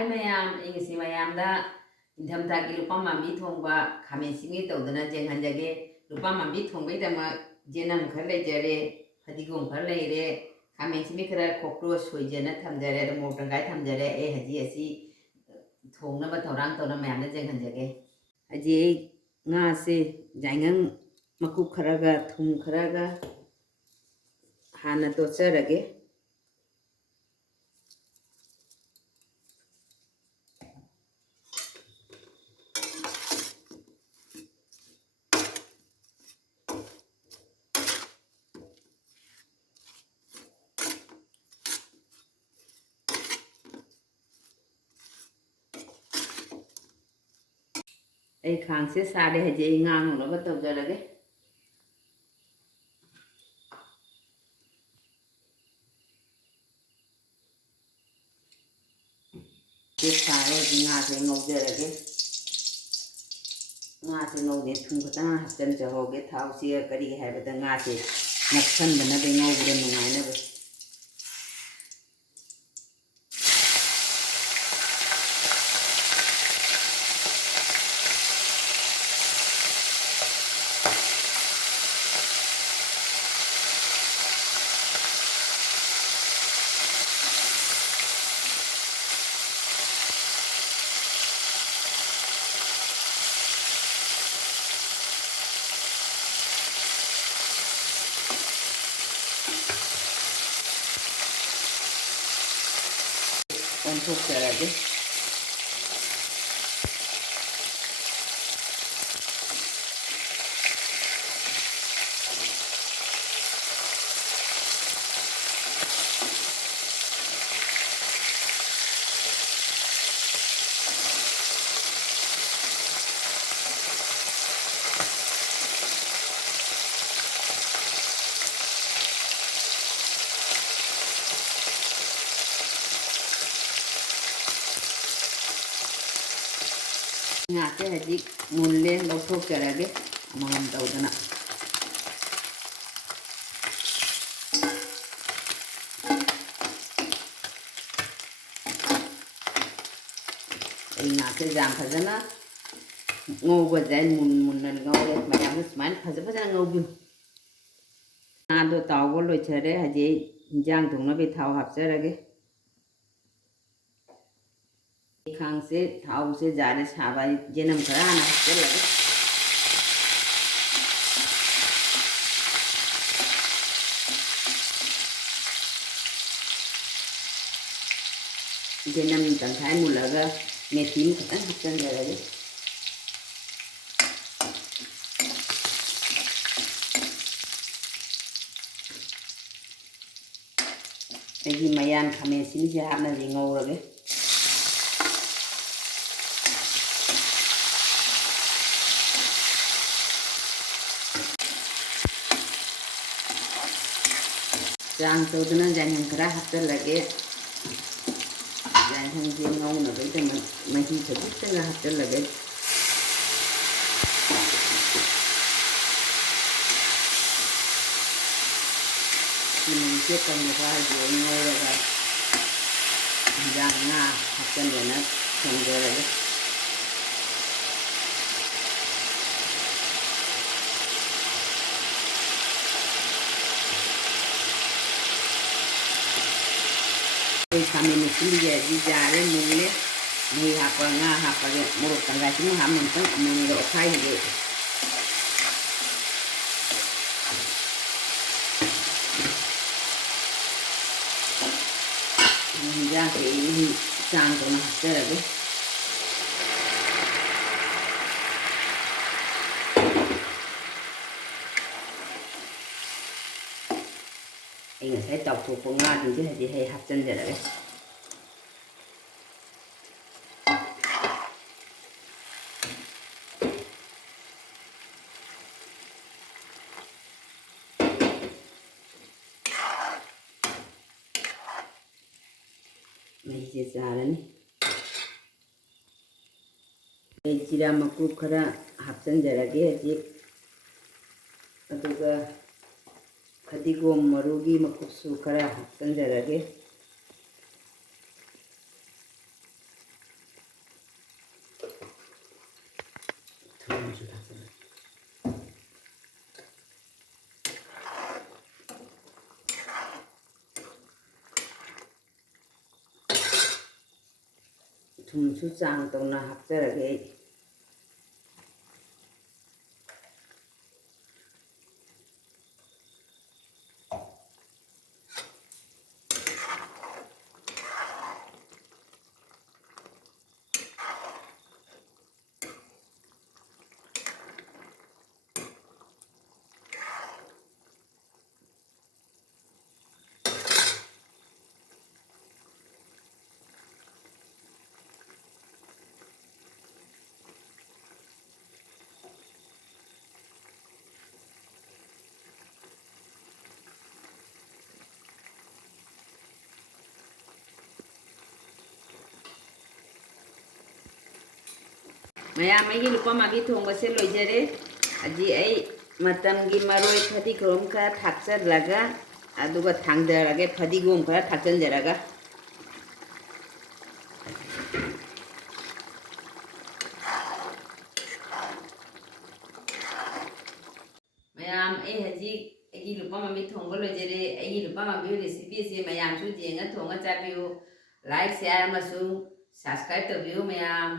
Hai mayam, ingisi mayam da Indhamthagi Lupamanbi thongba Khamensinbi tawdana jenghanjage Lupamanbi thongbai dama jenam khar leijare Fadigom khar leire Khamensinbi khara khokro soijana thamjare motangai thamjare haji asi thongnaba thorang tawna mayam da jenghanjage haji nga se jaingang makuk kharaga thum kharaga hana tocharage ai khang se sa de haji ngang no ba tawjarage ke sare nga se ngawjarage nga se ngawde thum khata hapjan jahoge thau se kari haibada nga se nakhan bana be ngawde nungai na ba onthokjarage nga se haji mulle lawthokjarage amam tawdana nga se jam phajana ngawba jain munna ngawre mayam sman phajana ngawbi nga do tawgo loichare haji jang thongna be thau hapjarage khang se thau se jare saba jenam khara na hapjarage jenam tangkai mulaga methi khatan hapjarage agi mayan Khamensinbi se hapna ji ngawrage jang tawdana janhang khara hapjarage janhang je ngawna bai dama mahi khajit tanga hapjarage se kang ba je ngawraga jang nga hapjanjana thongjarage Khamensinbi ji jare mulle mui hapa nga hapa ge muruk tangga sini hamon tang mungo khai ge ja ke ini sang to na hapjarage anh sẽ chọc thuộc của nga thì chứ gì hay hấp chân vậy đấy này sẽ ra đấy này chỉ là một cục khara hấp chân vậy là cái gì aduga Fadigom marugi makupsu khara hapjanjarage ꯊꯨꯝꯁꯨ ꯆꯥꯡ ꯇꯧꯅ ꯍꯥꯞꯆꯔꯒꯦ ꯑꯩ ꯃꯌꯥꯝ ꯑꯩꯒꯤ ꯂꯨꯄꯥꯃꯥꯟꯕꯤ ꯊꯣꯡꯕꯁꯦ ꯂꯣꯏꯖꯔꯦ ꯍꯧꯖꯤꯛ ꯑꯩ ꯃꯇꯝꯒꯤ ꯃꯔꯣꯏ ꯐꯗꯤꯒꯣꯝ ꯈꯔ ꯊꯥꯛꯆꯜꯂꯒ ꯑꯗꯨꯒ ꯊꯥꯡꯗꯔꯒꯦ ꯐꯗꯤꯒꯣꯝ ꯈꯔ ꯊꯥꯛꯆꯟꯖꯔꯒ ꯃꯌꯥꯝ ꯑꯩ ꯍꯧꯖꯤꯛ ꯑꯩꯒꯤ ꯂꯨꯄꯥꯃꯥꯟꯕꯤ ꯊꯣꯡꯕ ꯂꯣꯏꯖꯔꯦ ꯑꯩꯒꯤ ꯂꯨꯄꯥꯃꯥꯟꯕꯤ ꯔꯦꯁꯤꯄꯤꯁꯦ ꯃꯌꯥꯝꯁꯨ ꯌꯦꯡꯉ ꯊꯣꯡꯉ ꯆꯥꯕꯤꯌꯨ ꯂꯥꯏꯛ ꯁꯦꯌꯔ ꯑꯃꯁꯨꯡ ꯁꯕꯁꯀ꯭ꯔꯥꯏꯕ ꯇꯧꯕꯤꯌꯨ ꯃꯌꯥꯝ